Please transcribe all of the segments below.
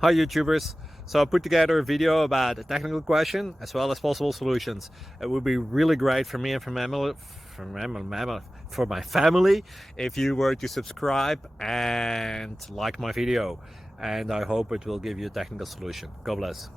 Hi YouTubers. So I put together a video about a technical question as well as possible solutions. It would be really great for me and for my family if you were to subscribe and like my video, and I hope it will give you a technical solution. God bless.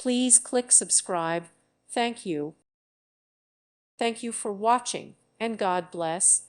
Please click subscribe. Thank you. Thank you for watching, and God bless.